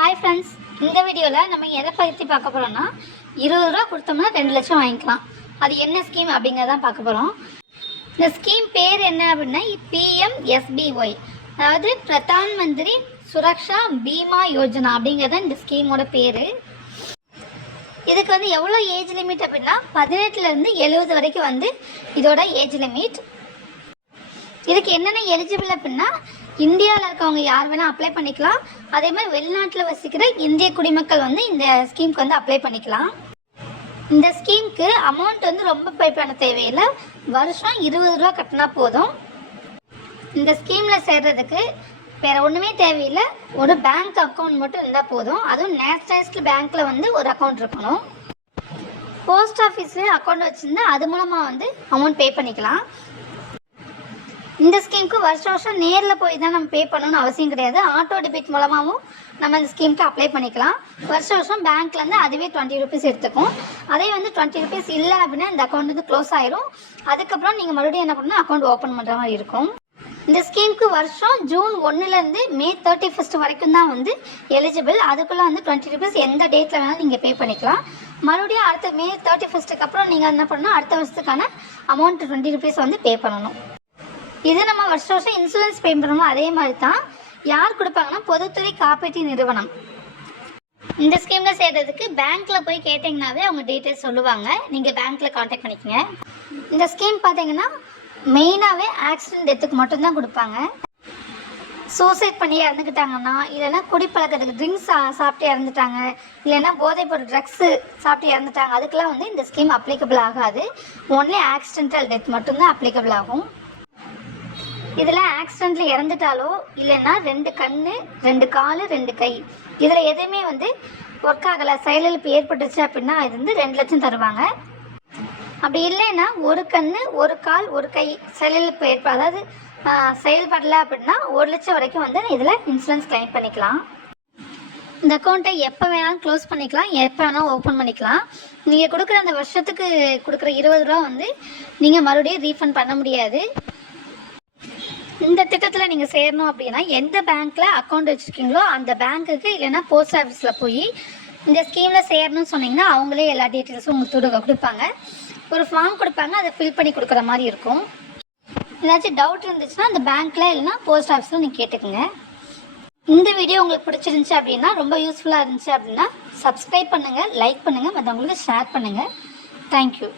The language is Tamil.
ஹாய் ஃப்ரெண்ட்ஸ், இந்த வீடியோவில் நம்ம எதை பற்றி பார்க்க போகிறோம்னா 20 ரூபா கொடுத்தோம்னா 2 லட்சம் வாங்கிக்கலாம். அது என்ன ஸ்கீம் அப்படிங்கிறதான் பார்க்க போகிறோம். இந்த ஸ்கீம் பேர் என்ன அப்படின்னா PMSBY, அதாவது பிரதான் மந்திரி சுரக்ஷா பீமா யோஜனா அப்படிங்கிறது இந்த ஸ்கீமோட பேர். இதுக்கு எவ்வளோ ஏஜ் லிமிட் அப்படின்னா 18லேருந்து 70 வரைக்கும் இதோட ஏஜ் லிமிட். இதுக்கு என்னென்ன எலிஜிபிள் அப்படின்னா இந்தியாவில் இருக்கவங்க யார் வேணால் அப்ளை பண்ணிக்கலாம். அதே மாதிரி வெளிநாட்டில் வசிக்கிற இந்திய குடிமக்கள் இந்த ஸ்கீமுக்கு அப்ளை பண்ணிக்கலாம். இந்த ஸ்கீமுக்கு அமௌண்ட் ரொம்ப பே பண்ண தேவையில்லை. வருஷம் 20 ரூபா கட்டினா போதும். இந்த ஸ்கீமில் சேர்றதுக்கு வேறு ஒன்றுமே தேவையில்லை. ஒரு பேங்க் அக்கௌண்ட் மட்டும் இருந்தால் போதும். அதுவும் நேஷனலைஸ்டு பேங்க்கில் ஒரு அக்கௌண்ட் இருக்கணும். போஸ்ட் ஆஃபீஸில் அக்கௌண்ட் வச்சுருந்தா அது மூலமாக அமௌண்ட் பே பண்ணிக்கலாம். இந்த ஸ்கீமுக்கு வருஷம் நேரில் போய் தான் நம்ம பே பண்ணணும்னு அவசியம் கிடையாது. ஆட்டோ டெபிட் மூலமாகவும் நம்ம இந்த ஸ்கீமுக்கு அப்ளை பண்ணிக்கலாம். வருஷம் பேங்க்லேருந்து அதுவே 20 ருபீஸ் எடுத்துக்கும். அதே 20 ருபீஸ் இல்லை அப்படின்னா இந்த அக்கௌண்ட் க்ளோஸ் ஆயிரும். அதுக்கப்புறம் நீங்கள் மறுபடியும் என்ன பண்ணணும், அக்கௌண்ட் ஓப்பன் பண்ணுற மாதிரி இருக்கும். இந்த ஸ்கீமுக்கு வருஷம் ஜூன் 1லேருந்து மே 31 வரைக்கும் தான் எலிஜிபிள். அதுக்குள்ளே 20 ருபீஸ் எந்த டேட்டில் வேணாலும் நீங்கள் பே பண்ணிக்கலாம். மறுபடியும் அடுத்த மே 31 அப்புறம் நீங்கள் என்ன பண்ணணும், அடுத்த வருஷத்துக்கான அமௌண்ட் 20 ருபீஸ் பே பண்ணணும். இது நம்ம வருஷம் இன்சூரன்ஸ் பே பண்ணணும். அதே மாதிரி தான் யார் கொடுப்பாங்கன்னா பொதுத்துறை காப்பீட்டு நிறுவனம். இந்த ஸ்கீமில் சேர்றதுக்கு பேங்க்கில் போய் கேட்டிங்கனாவே அவங்க டீட்டெயில்ஸ் சொல்லுவாங்க. நீங்கள் பேங்க்கில் காண்டாக்ட் பண்ணிக்கோங்க. இந்த ஸ்கீம் பார்த்தீங்கன்னா மெயினாகவே ஆக்சிடென்ட் டெத்துக்கு மட்டும்தான் கொடுப்பாங்க. சூசைட் பண்ணி இறந்துக்கிட்டாங்கன்னா, இல்லைன்னா குடிப்பழக்கத்துக்கு ட்ரிங்க்ஸ் சாப்பிட்டு இறந்துட்டாங்க, இல்லைன்னா போதைப்பொருள் ட்ரக்ஸு சாப்பிட்டு இறந்துட்டாங்க, அதுக்கெல்லாம் இந்த ஸ்கீம் அப்ளிகபிள் ஆகாது. ஒன்லி ஆக்சிடென்டல் டெத் மட்டும்தான் அப்ளிகபிள் ஆகும். இதில் ஆக்சிடெண்ட்டில் இறந்துட்டாலோ இல்லைன்னா 2 கண் 2 கால் 2 கை இதில் எதுவுமே ஒர்க் ஆகலை, செயலிழப்பு ஏற்பட்டுச்சு அப்படின்னா இது 2 லட்சம் தருவாங்க. அப்படி இல்லைன்னா 1 கண் 1 கால் 1 கை செயலிழப்பு அதாவது செயல்படலை அப்படின்னா 1 லட்சம் வரைக்கும் இதில் இன்சூரன்ஸ் கிளைம் பண்ணிக்கலாம். இந்த அக்கௌண்ட்டை எப்போ வேணாலும் க்ளோஸ் பண்ணிக்கலாம், எப்போ வேணாலும் ஓப்பன் பண்ணிக்கலாம். நீங்கள் கொடுக்குற அந்த வருஷத்துக்கு கொடுக்குற 20 ரூபா நீங்கள் மறுபடியும் ரீஃபண்ட் பண்ண முடியாது. இந்த திட்டத்தில் நீங்கள் சேரணும் அப்படின்னா எந்த பேங்க்கில் அக்கௌண்ட் வச்சுருக்கீங்களோ அந்த பேங்க்குக்கு இல்லைன்னா போஸ்ட் ஆஃபீஸில் போய் இந்த ஸ்கீமில் சேரணும்னு சொன்னீங்கன்னா அவங்களே எல்லா டீட்டெயில்ஸும் உங்களுக்கு கொடுப்பாங்க. ஒரு ஃபார்ம் கொடுப்பாங்க, அதை ஃபில் பண்ணி கொடுக்குற மாதிரி இருக்கும். ஏதாச்சும் டவுட் இருந்துச்சுன்னா அந்த பேங்க்கில் இல்லைன்னா போஸ்ட் ஆஃபீஸில் நீங்கள் கேட்டுக்கோங்க. இந்த வீடியோ உங்களுக்கு பிடிச்சிருந்துச்சி அப்படின்னா, ரொம்ப யூஸ்ஃபுல்லாக இருந்துச்சு அப்படின்னா சப்ஸ்கிரைப் பண்ணுங்கள், லைக் பண்ணுங்கள், மற்றவங்களுக்கு ஷேர் பண்ணுங்கள். தேங்க்யூ.